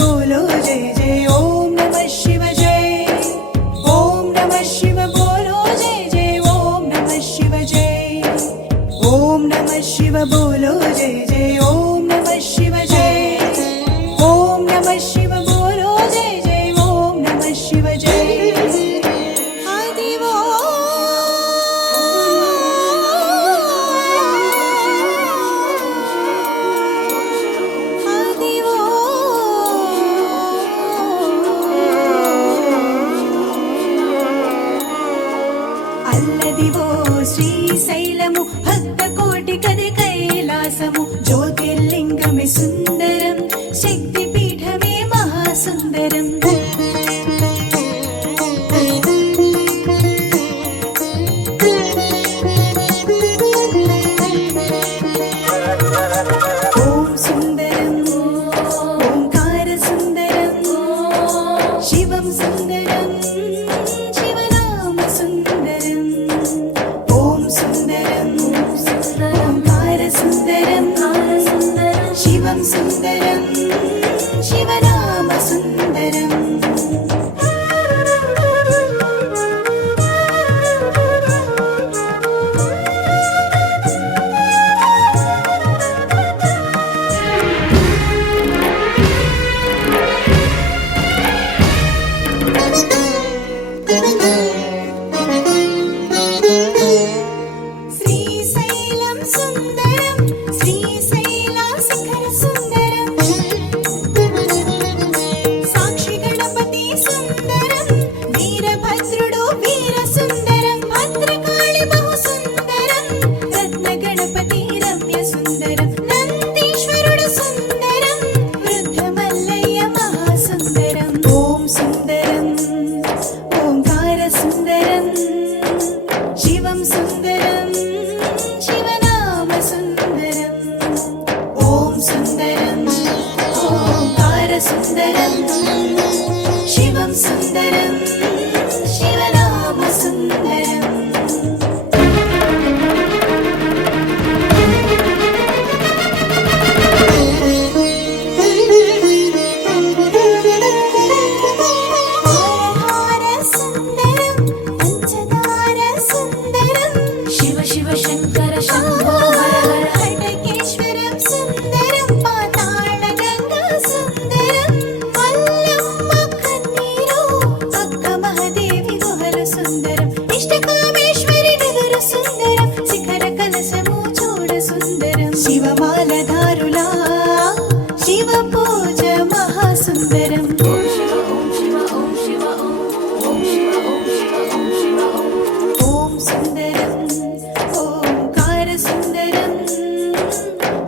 बोलो जय जय ओम नमः शिव जय। ओम नमः शिव बोलो जय जय ओम नमः शिव जय। ओम नमः शिव बोलो जय जय ओम नमः शिव जय। ओम नमः शिव बोलो जय जय ओम नमः शिव जय। అల్లదివో శ్రీశైలము భక్తకోటి కది కైలాసము జ్యోతిర్లింగమే సుందరం శక్తిపీఠమే మహాసుందరం ఓం సుందరం ఓంకార సుందరం శివం సుందరం శివనామ సుందరం ఓం సుందరం ఓంకార సుందరం శివం సుందరం శివనామ సుందరం శ్రీశైలం సుందరం శ్రీశైల శిఖర సుందరం సాక్షి గణపతి సుందరం వీరభద్రుడు వీర సుందరం భద్రకాళి బహు సుందరం రత్న గణపతి రమ్య సుందరం నందీశ్వరుడు సుందరం వృద్ధ మల్లయ్య మహాసుందరం ఓం సుందరం ఓంకార సుందరం శివం సుందరం శివనామ సుందరం ఓం సుందరం ఓంకార సుందరం శివం సుందరం శివనామ సుందరం హార సుందరం పంచదార సుందరం శివ శివ శంకర శంభో హర హర హటకేశ్వరం సుందరం పాతాళ గంగా సుందరం మల్లమ్మ కన్నీరు అక్క మహాదేవి గుహలు సుందరం ఇష్టకామేశ్వరి నగరు సుందరం శిఖర కలశము చూడ సుందరం శివమాలధారులా శివ పూజ మహాసుందరం ఓం సుందరం ఓంకార సుందరం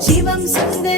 శివం సుందరం